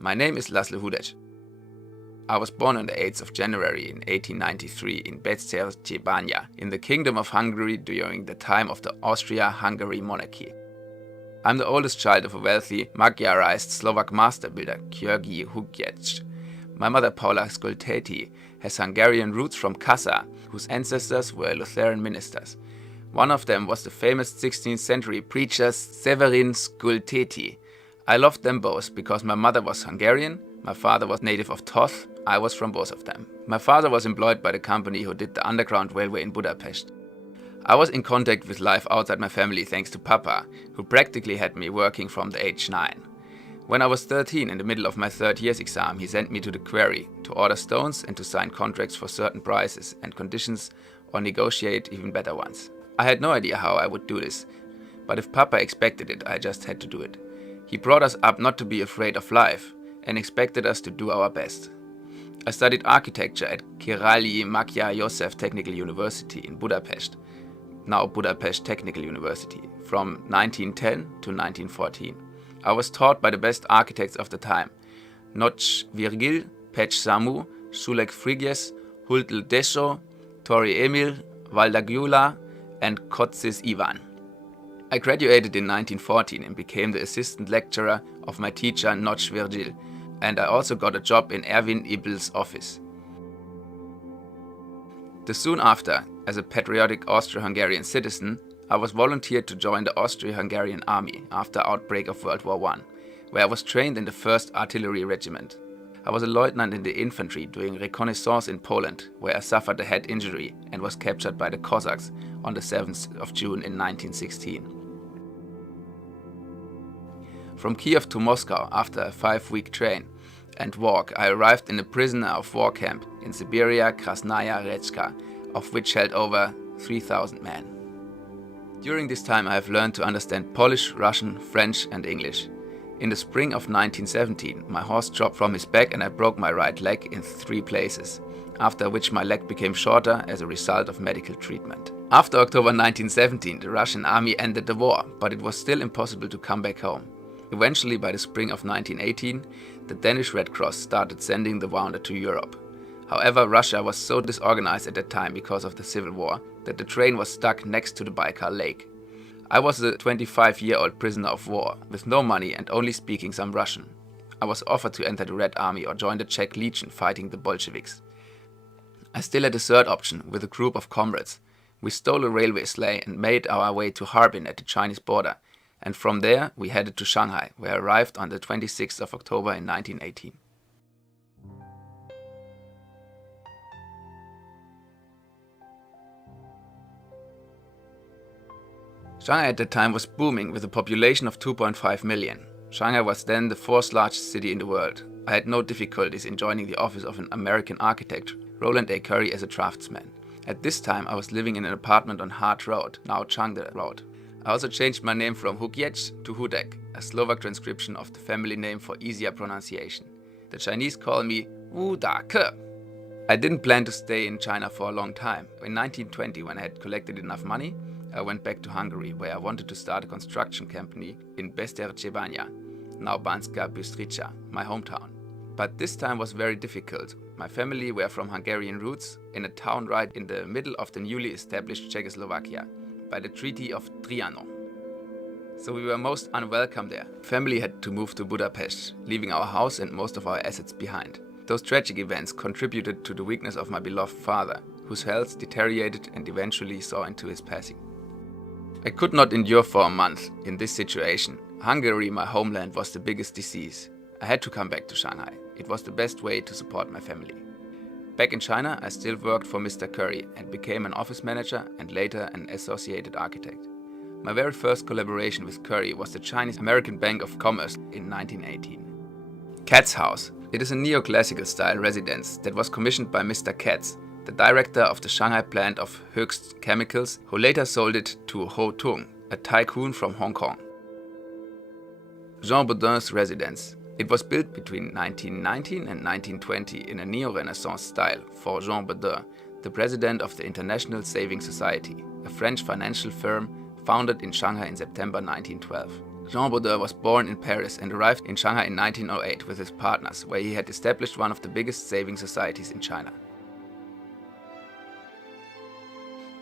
My name is Laszlo Hudec. I was born on the 8th of January in 1893 in Besztercebanya in the Kingdom of Hungary during the time of the Austria-Hungary monarchy. I'm the oldest child of a wealthy, Magyarized Slovak master builder, György Hudec. My mother Paula Skulteti has Hungarian roots from Kassa, whose ancestors were Lutheran ministers. One of them was the famous 16th century preacher Severin Skulteti. I loved them both because my mother was Hungarian, my father was native of Toth, I was from both of them. My father was employed by the company who did the underground railway in Budapest. I was in contact with life outside my family thanks to Papa, who practically had me working from the age 9. When I was 13, in the middle of my third year's exam, he sent me to the quarry to order stones and to sign contracts for certain prices and conditions or negotiate even better ones. I had no idea how I would do this, but if Papa expected it, I just had to do it. He brought us up not to be afraid of life and expected us to do our best. I studied architecture at Királyi Magyar József Technical University in Budapest, now Budapest Technical University, from 1910 to 1914. I was taught by the best architects of the time: Nocs Virgil, Pech Samu, Szulek Frigyes, Hultl Dessau, Tori Emil, Valdagyula, and Kocsis Ivan. I graduated in 1914 and became the assistant lecturer of my teacher Nocs Virgil, and I also got a job in Erwin Ibel's office. Soon after, as a patriotic Austro-Hungarian citizen, I was volunteered to join the Austro-Hungarian army after outbreak of World War I, where I was trained in the 1st Artillery Regiment. I was a lieutenant in the infantry doing reconnaissance in Poland, where I suffered a head injury and was captured by the Cossacks on the 7th of June in 1916. From Kiev to Moscow, after a 5-week train and walk, I arrived in a prisoner of war camp in Siberia, Krasnaya Rechka, of which held over 3,000 men. During this time I have learned to understand Polish, Russian, French and English. In the spring of 1917, my horse dropped from his back and I broke my right leg in 3 places, after which my leg became shorter as a result of medical treatment. After October 1917, the Russian army ended the war, but it was still impossible to come back home. Eventually, by the spring of 1918, the Danish Red Cross started sending the wounded to Europe. However, Russia was so disorganized at that time because of the civil war that the train was stuck next to the Baikal Lake. I was a 25-year-old prisoner of war, with no money and only speaking some Russian. I was offered to enter the Red Army or join the Czech Legion fighting the Bolsheviks. I still had a third option with a group of comrades. We stole a railway sleigh and made our way to Harbin at the Chinese border, and from there we headed to Shanghai, where I arrived on the 26th of October in 1918. Shanghai at that time was booming with a population of 2.5 million. Shanghai was then the 4th largest city in the world. I had no difficulties in joining the office of an American architect, Roland A. Curry, as a draftsman. At this time I was living in an apartment on Hart Road, now Changde Road. I also changed my name from Hudec to Hudec, a Slovak transcription of the family name for easier pronunciation. The Chinese call me Wudake. I didn't plan to stay in China for a long time. In 1920, when I had collected enough money, I went back to Hungary, where I wanted to start a construction company in Besztercebanya, now Banska Bystrica, my hometown. But this time was very difficult. My family were from Hungarian roots, in a town right in the middle of the newly established Czechoslovakia, by the Treaty of Trianon. So we were most unwelcome there. Family had to move to Budapest, leaving our house and most of our assets behind. Those tragic events contributed to the weakness of my beloved father, whose health deteriorated and eventually saw into his passing. I could not endure for a month in this situation. Hungary, my homeland, was the biggest disease. I had to come back to Shanghai. It was the best way to support my family. Back in China, I still worked for Mr. Curry and became an office manager and later an associated architect. My very first collaboration with Curry was the Chinese-American Bank of Commerce in 1918. Katz House. It is a neoclassical style residence that was commissioned by Mr. Katz, the director of the Shanghai plant of Höchst Chemicals, who later sold it to Ho Tung, a tycoon from Hong Kong. Jean Baudin's residence. It was built between 1919 and 1920 in a neo-Renaissance style for Jean Baudin, the president of the International Saving Society, a French financial firm founded in Shanghai in September 1912. Jean Baudin was born in Paris and arrived in Shanghai in 1908 with his partners, where he had established one of the biggest saving societies in China.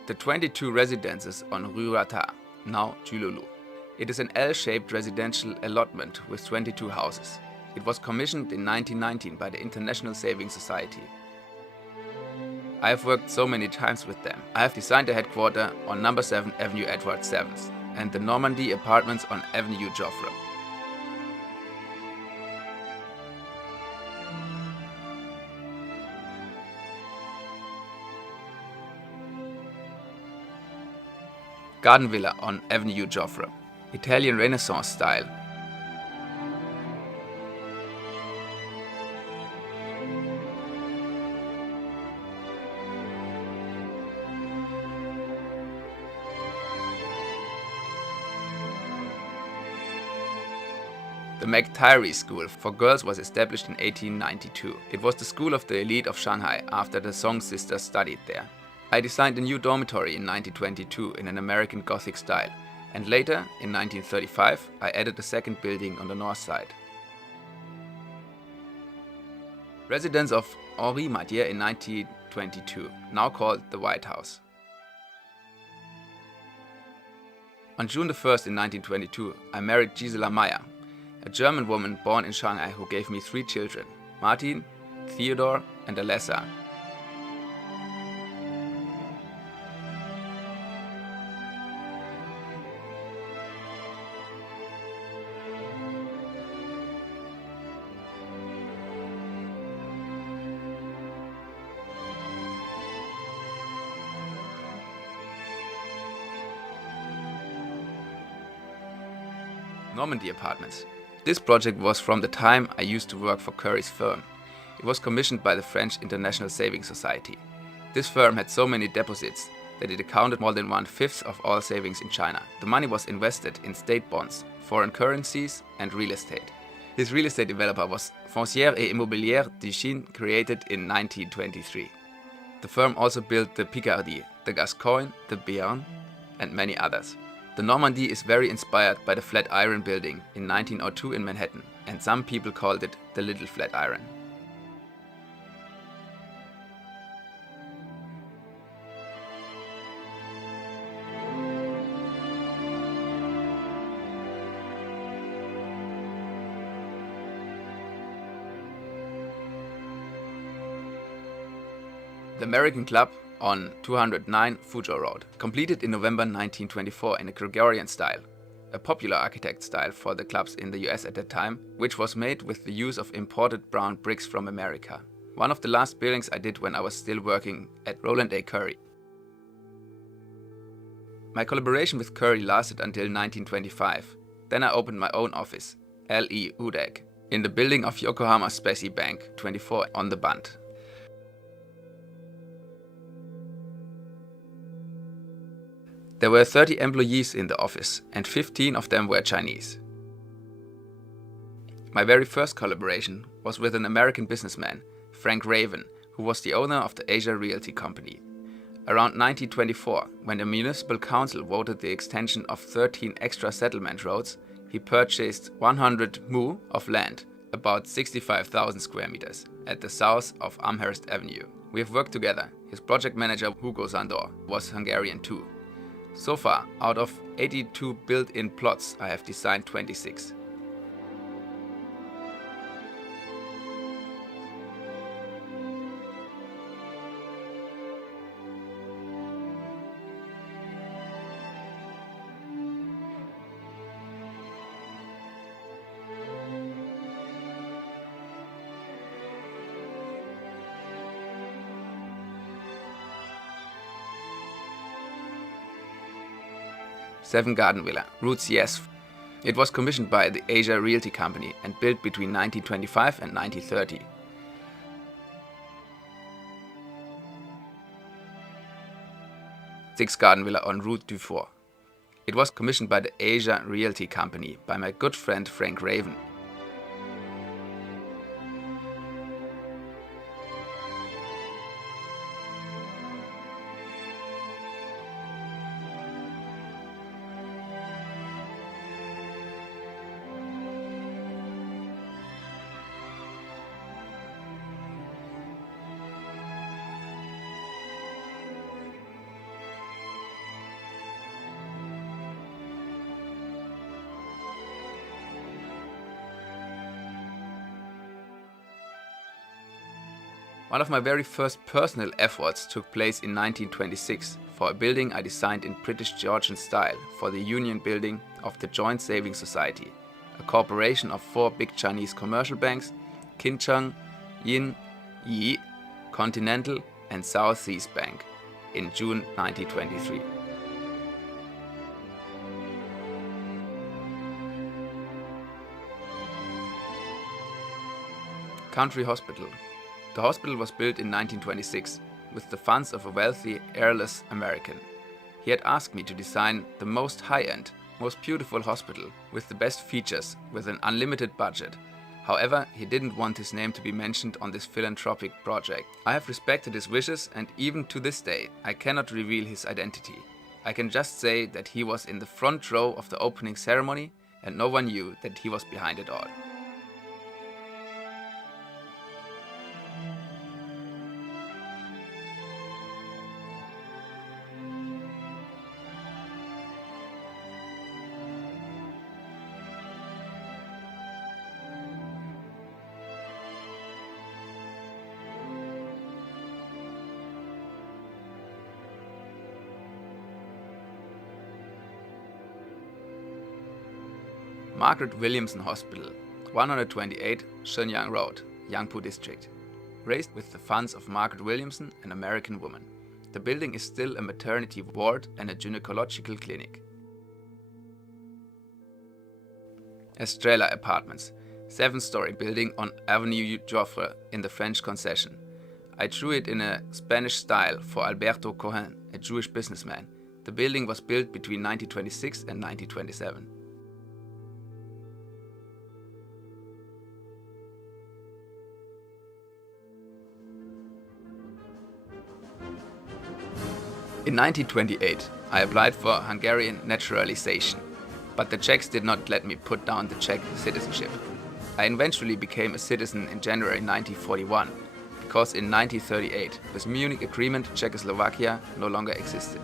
The 22 residences on Rue Rata, now Jululu. It is an L-shaped residential allotment with 22 houses. It was commissioned in 1919 by the International Saving Society. I have worked so many times with them. I have designed the headquarters on number 7 Avenue Edward 7th and the Normandy apartments on Avenue Joffre. Garden Villa on Avenue Joffre, Italian Renaissance style. The McTyree School for Girls was established in 1892. It was the school of the elite of Shanghai after the Song sisters studied there. I designed a new dormitory in 1922 in an American Gothic style, and later, in 1935, I added a second building on the north side. Residence of Henri Mathieu in 1922, now called the White House. On June 1st in 1922, I married Gisela Meyer, a German woman born in Shanghai who gave me 3 children, Martin, Theodore and Alessa. Normandy apartments. This project was from the time I used to work for Curry's firm. It was commissioned by the French International Saving Society. This firm had so many deposits that it accounted more than 1/5 of all savings in China. The money was invested in state bonds, foreign currencies and real estate. This real estate developer was Foncière et Immobilière du Chine, created in 1923. The firm also built the Picardie, the Gascogne, the Béarn and many others. The Normandy is very inspired by the Flatiron Building in 1902 in Manhattan, and some people called it the Little Flatiron. The American Club on 209 Fuzhou Road, completed in November 1924 in a Gregorian style, a popular architect style for the clubs in the US at that time, which was made with the use of imported brown bricks from America. One of the last buildings I did when I was still working at Roland A. Curry. My collaboration with Curry lasted until 1925. Then I opened my own office, Laszlo Hudec, in the building of Yokohama Specie Bank 24 on the Bund. There were 30 employees in the office, and 15 of them were Chinese. My very first collaboration was with an American businessman, Frank Raven, who was the owner of the Asia Realty Company. Around 1924, when the municipal council voted the extension of 13 extra settlement roads, he purchased 100 mu of land, about 65,000 square meters, at the south of Amherst Avenue. We have worked together. His project manager, Hugo Sandor, was Hungarian too. So far, out of 82 built-in plots, I have designed 26. Seven Garden Villa, Route Yes. It was commissioned by the Asia Realty Company and built between 1925 and 1930. Six Garden Villa on Route du Fort. It was commissioned by the Asia Realty Company by my good friend Frank Raven. One of my very first personal efforts took place in 1926 for a building I designed in British Georgian style for the Union Building of the Joint Savings Society, a corporation of 4 big Chinese commercial banks, Kinchang, Yin, Yi, Continental and Southeast Bank, in June 1923. Country Hospital. The hospital was built in 1926 with the funds of a wealthy, heirless American. He had asked me to design the most high-end, most beautiful hospital with the best features with an unlimited budget. However, he didn't want his name to be mentioned on this philanthropic project. I have respected his wishes, and even to this day I cannot reveal his identity. I can just say that he was in the front row of the opening ceremony and no one knew that he was behind it all. Margaret Williamson Hospital, 128 Shenyang Road, Yangpu District. Raised with the funds of Margaret Williamson, an American woman. The building is still a maternity ward and a gynecological clinic. Estrella Apartments, 7-story building on Avenue Joffre in the French Concession. I drew it in a Spanish style for Alberto Cohen, a Jewish businessman. The building was built between 1926 and 1927. In 1928, I applied for Hungarian naturalization, but the Czechs did not let me put down the Czech citizenship. I eventually became a citizen in January 1941, because in 1938, the Munich Agreement Czechoslovakia no longer existed.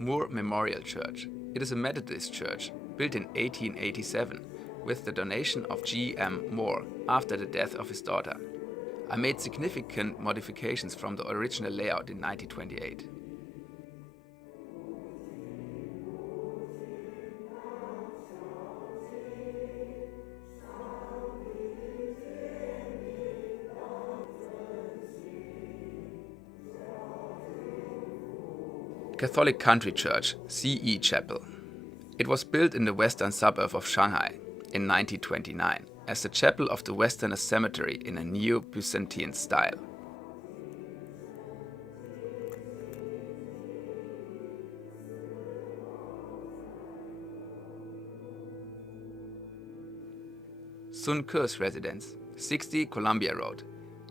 Moore Memorial Church. It is a Methodist church built in 1887 with the donation of G.M. Moore after the death of his daughter. I made significant modifications from the original layout in 1928. Catholic Country Church, CE Chapel. It was built in the western suburb of Shanghai in 1929 as the chapel of the Westerners Cemetery in a Neo-Byzantine style. Sun Ke's residence, 60 Columbia Road.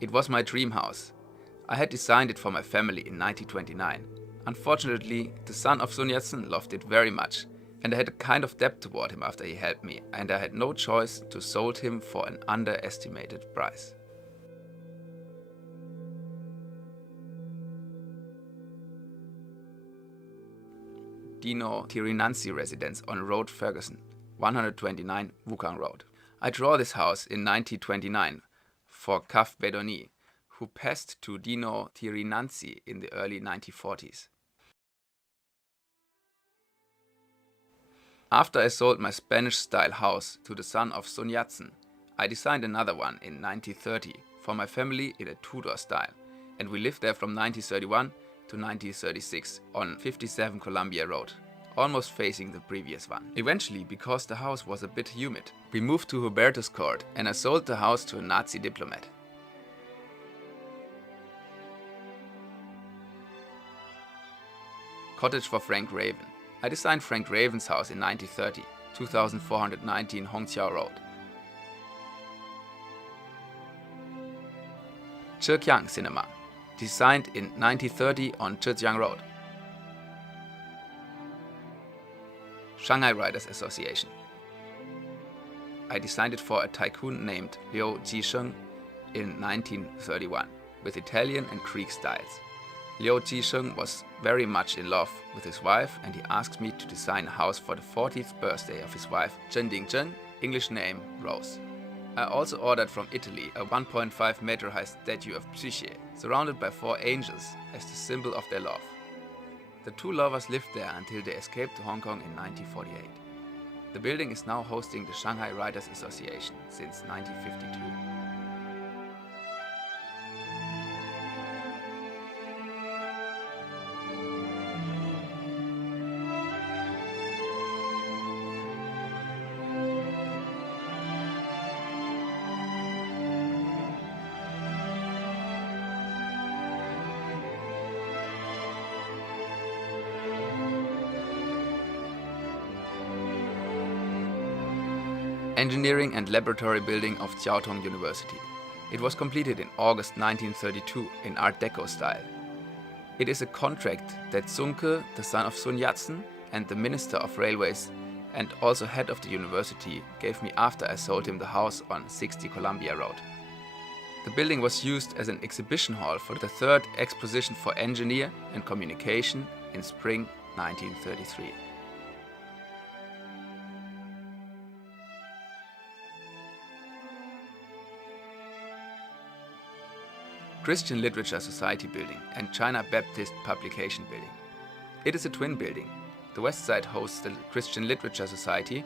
It was my dream house. I had designed it for my family in 1929. Unfortunately, the son of Sun Yat-sen loved it very much, and I had a kind of debt toward him after he helped me, and I had no choice to sold him for an underestimated price. Dino Tirinansi residence on Road Ferguson, 129 Wukang Road. I draw this house in 1929 for Kaf Bedoni, who passed to Dino Tirinansi in the early 1940s. After I sold my Spanish-style house to the son of Sun Yat-sen, I designed another one in 1930 for my family in a Tudor style, and we lived there from 1931 to 1936 on 57 Columbia Road, almost facing the previous one. Eventually, because the house was a bit humid, we moved to Hubertus Court and I sold the house to a Nazi diplomat. Cottage for Frank Raven. I designed Frank Raven's house in 1930, 2419 Hongqiao Road. Zhejiang Cinema, designed in 1930 on Zhejiang Road. Shanghai Writers Association. I designed it for a tycoon named Liu Jisheng in 1931, with Italian and Greek styles. Liu Jisheng was very much in love with his wife, and he asked me to design a house for the 40th birthday of his wife, Zhen Dingzhen, English name Rose. I also ordered from Italy a 1.5 meter high statue of Psyche, surrounded by 4 angels as the symbol of their love. The 2 lovers lived there until they escaped to Hong Kong in 1948. The building is now hosting the Shanghai Writers Association since 1952. Engineering and Laboratory Building of Chiao Tung University. It was completed in August 1932 in Art Deco style. It is a contract that Sun Ke, the son of Sun Yat-sen and the Minister of Railways and also head of the university, gave me after I sold him the house on 60 Columbia Road. The building was used as an exhibition hall for the 3rd Exposition for Engineer and Communication in spring 1933. Christian Literature Society Building and China Baptist Publication Building. It is a twin building. The west side hosts the Christian Literature Society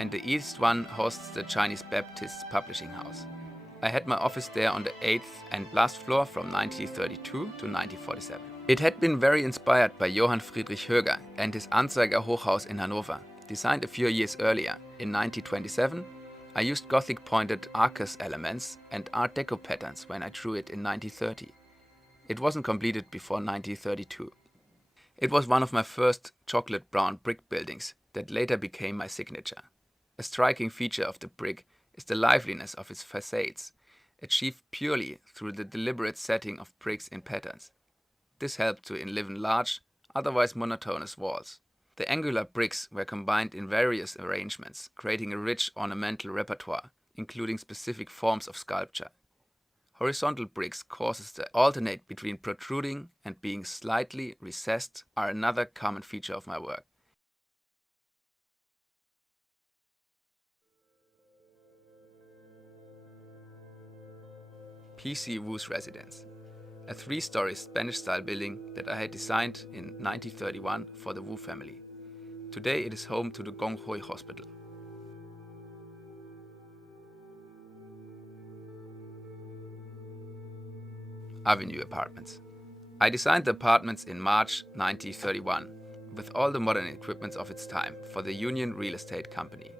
and the east one hosts the Chinese Baptist Publishing House. I had my office there on the 8th and last floor from 1932 to 1947. It had been very inspired by Johann Friedrich Höger and his Anzeiger Hochhaus in Hanover, designed a few years earlier. In 1927, I used Gothic pointed arcus elements and Art Deco patterns when I drew it in 1930. It wasn't completed before 1932. It was one of my first chocolate brown brick buildings that later became my signature. A striking feature of the brick is the liveliness of its facades, achieved purely through the deliberate setting of bricks in patterns. This helped to enliven large, otherwise monotonous walls. The angular bricks were combined in various arrangements, creating a rich ornamental repertoire, including specific forms of sculpture. Horizontal bricks courses that alternate between protruding and being slightly recessed are another common feature of my work. P.C. Wu's residence, a 3-story Spanish-style building that I had designed in 1931 for the Wu family. Today it is home to the Gonghui Hospital. Avenue Apartments. I designed the apartments in March 1931 with all the modern equipment of its time for the Union Real Estate Company.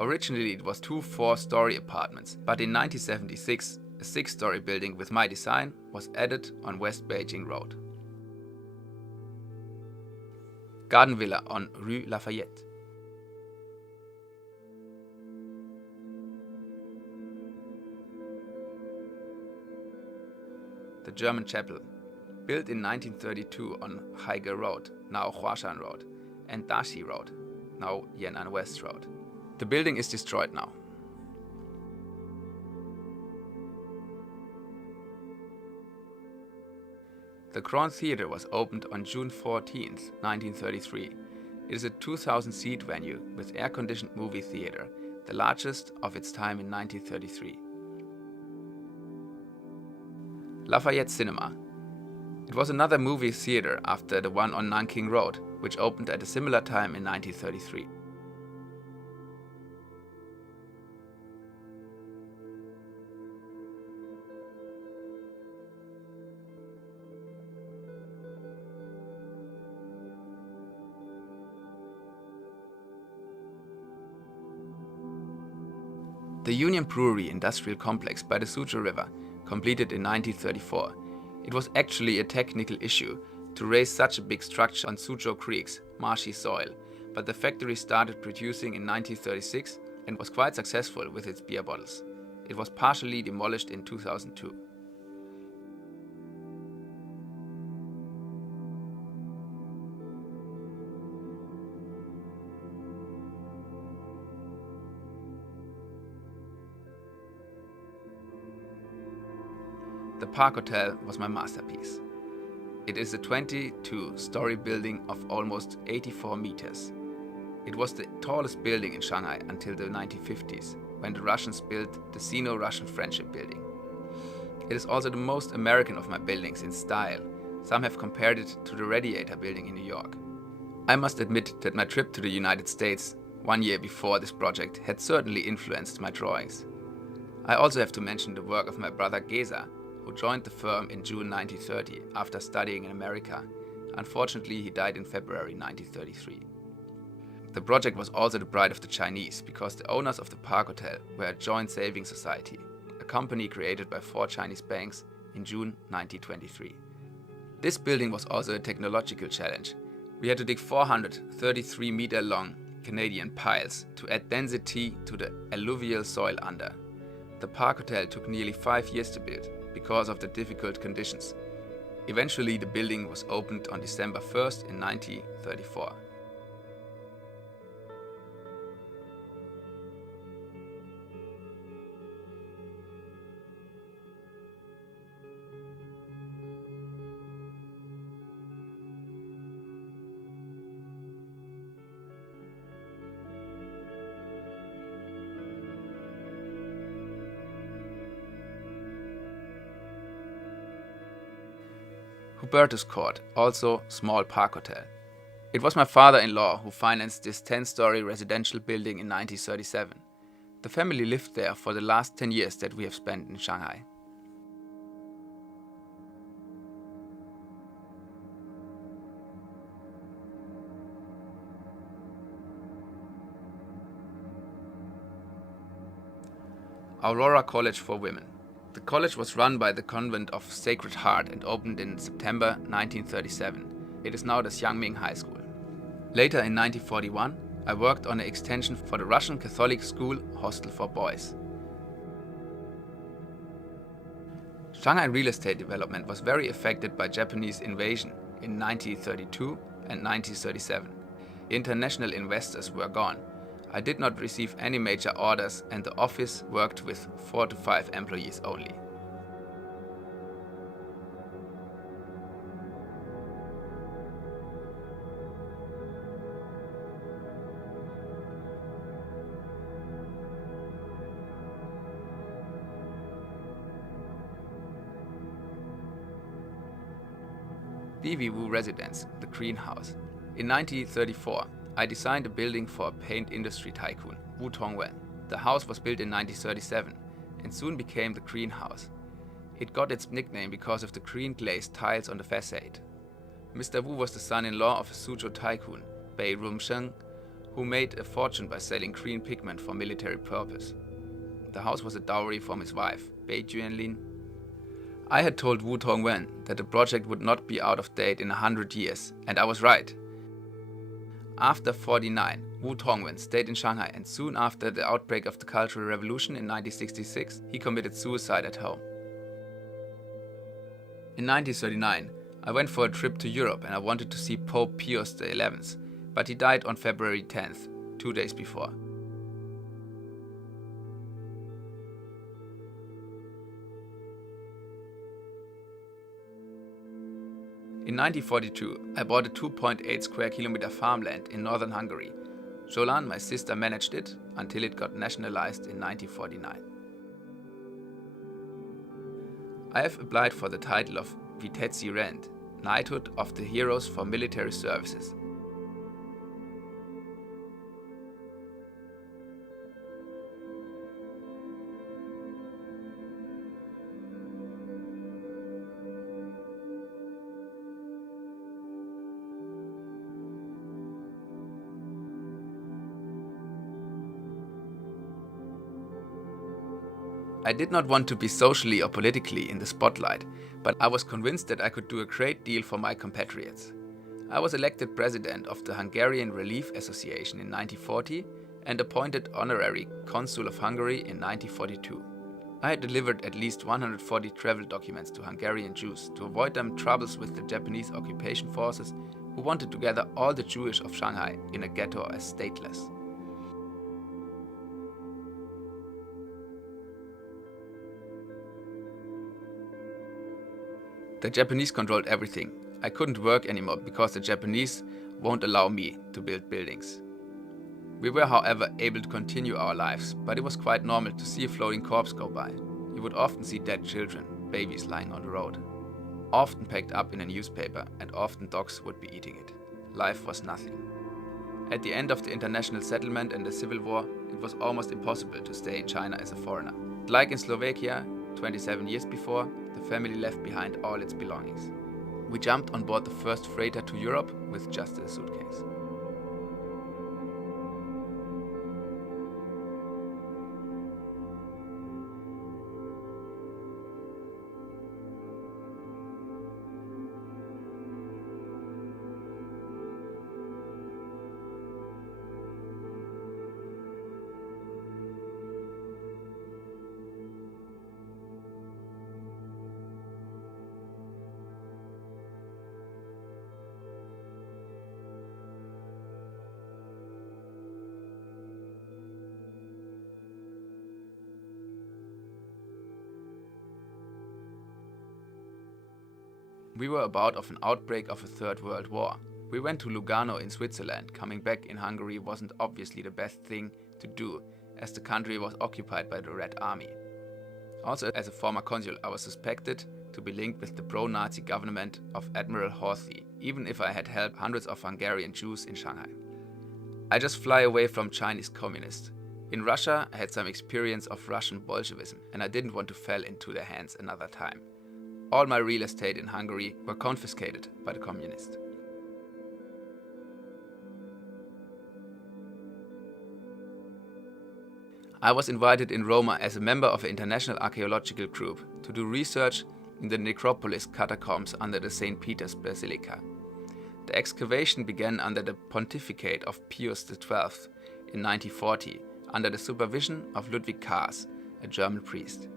Originally it was 2 4-story apartments, but in 1976 a 6-story building with my design was added on West Beijing Road. Garden Villa on Rue Lafayette. The German Chapel, built in 1932 on Haige Road, now Huashan Road, and Daxi Road, now Yan'an West Road. The building is destroyed now. The Grand Theatre was opened on June 14, 1933. It is a 2,000-seat venue with air-conditioned movie theatre, the largest of its time in 1933. Lafayette Cinema. It was another movie theatre after the one on Nanking Road, which opened at a similar time in 1933. The Union Brewery Industrial Complex by the Suzhou River, completed in 1934. It was actually a technical issue to raise such a big structure on Suzhou Creek's marshy soil, but the factory started producing in 1936 and was quite successful with its beer bottles. It was partially demolished in 2002. The Park Hotel was my masterpiece. It is a 22-story building of almost 84 meters. It was the tallest building in Shanghai until the 1950s, when the Russians built the Sino-Russian Friendship Building. It is also the most American of my buildings in style. Some have compared it to the Radiator Building in New York. I must admit that my trip to the United States 1 year before this project had certainly influenced my drawings. I also have to mention the work of my brother Geza, who joined the firm in June 1930 after studying in America. Unfortunately, he died in February 1933. The project was also the pride of the Chinese because the owners of the Park Hotel were a joint savings society, a company created by 4 Chinese banks in June 1923. This building was also a technological challenge. We had to dig 433-meter-long Canadian piles to add density to the alluvial soil under. The Park Hotel took nearly 5 years to build because of the difficult conditions. Eventually, the building was opened on December 1st in 1934. Hubertus Court, also small park hotel. It was my father-in-law who financed this 10-story residential building in 1937. The family lived there for the last 10 years that we have spent in Shanghai. Aurora College for Women. The college was run by the Convent of Sacred Heart and opened in September 1937. It is now the Xiangming High School. Later in 1941, I worked on an extension for the Russian Catholic school hostel for boys. Shanghai real estate development was very affected by Japanese invasion in 1932 and 1937. International investors were gone. I did not receive any major orders and the office worked with 4 to 5 employees only. B.V. Wu Residence, the greenhouse. In 1934, I designed a building for a paint industry tycoon, Wu Tongwen. The house was built in 1937 and soon became the greenhouse. It got its nickname because of the green glazed tiles on the facade. Mr. Wu was the son-in-law of a Suzhou tycoon, Bei Rumsheng, who made a fortune by selling green pigment for military purpose. The house was a dowry from his wife, Bei Juanlin. I had told Wu Tongwen that the project would not be out of date in 100 years, and I was right. After 1949, Wu Tongwen stayed in Shanghai, and soon after the outbreak of the Cultural Revolution in 1966, he committed suicide at home. In 1939, I went for a trip to Europe and I wanted to see Pope Pius XI, but he died on February 10th, 2 days before. In 1942, I bought a 2.8 square kilometer farmland in northern Hungary. Jolan, my sister, managed it until it got nationalized in 1949. I have applied for the title of Vitezzi Rent, Knighthood of the Heroes for Military Services. I did not want to be socially or politically in the spotlight, but I was convinced that I could do a great deal for my compatriots. I was elected president of the Hungarian Relief Association in 1940 and appointed honorary consul of Hungary in 1942. I had delivered at least 140 travel documents to Hungarian Jews to avoid them troubles with the Japanese occupation forces who wanted to gather all the Jewish of Shanghai in a ghetto as stateless. The Japanese controlled everything. I couldn't work anymore because the Japanese won't allow me to build buildings. We were, however, able to continue our lives, but it was quite normal to see a floating corpse go by. You would often see dead children, babies lying on the road, often packed up in a newspaper, and often dogs would be eating it. Life was nothing. At the end of the international settlement and the civil war, it was almost impossible to stay in China as a foreigner. Like in Slovakia, 27 years before, the family left behind all its belongings. We jumped on board the first freighter to Europe with just a suitcase. We were about of an outbreak of a Third World War. We went to Lugano in Switzerland. Coming back in Hungary wasn't obviously the best thing to do, as the country was occupied by the Red Army. Also, as a former consul, I was suspected to be linked with the pro-Nazi government of Admiral Horthy, even if I had helped hundreds of Hungarian Jews in Shanghai. I just fly away from Chinese communists. In Russia, I had some experience of Russian Bolshevism, and I didn't want to fall into their hands another time. All my real estate in Hungary were confiscated by the communists. I was invited in Roma as a member of an international archaeological group to do research in the necropolis catacombs under the St. Peter's Basilica. The excavation began under the pontificate of Pius XII in 1940 under the supervision of Ludwig Kaas, a German priest.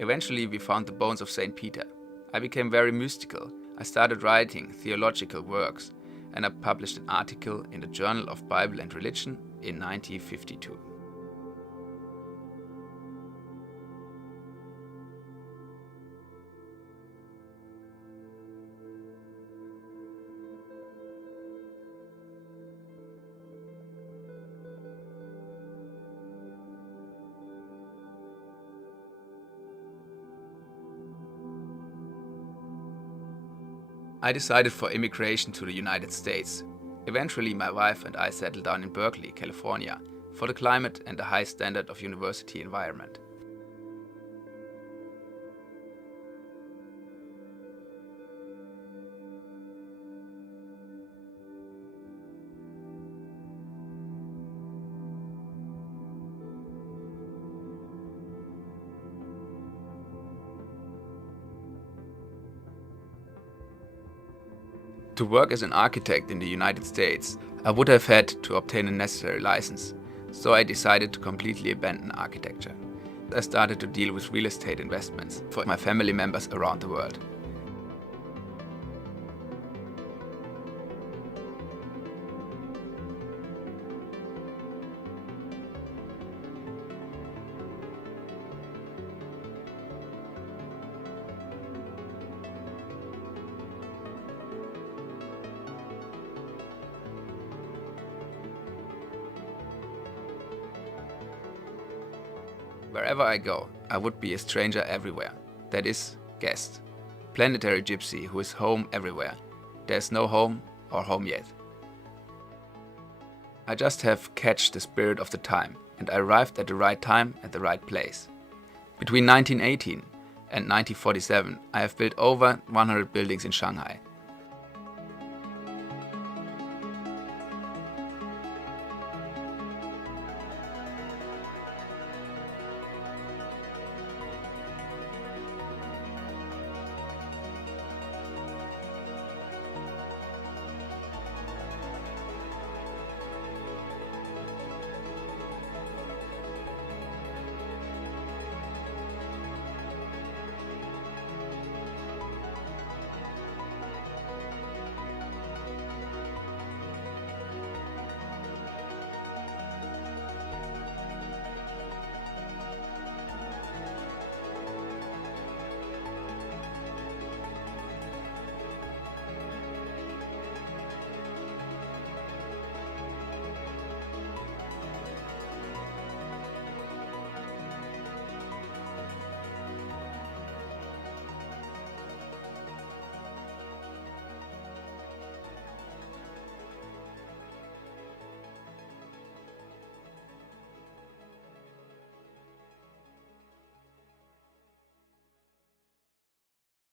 Eventually we found the bones of St. Peter. I became very mystical. I started writing theological works, and I published an article in the Journal of Bible and Religion in 1952. I decided for immigration to the United States. Eventually my wife and I settled down in Berkeley, California, for the climate and the high standard of university environment. To work as an architect in the United States, I would have had to obtain a necessary license, so I decided to completely abandon architecture. I started to deal with real estate investments for my family members around the world. Wherever I go, I would be a stranger everywhere. That is, guest. Planetary gypsy who is home everywhere. There's no home or home yet. I just have catch the spirit of the time, and I arrived at the right time at the right place. Between 1918 and 1947, I have built over 100 buildings in Shanghai.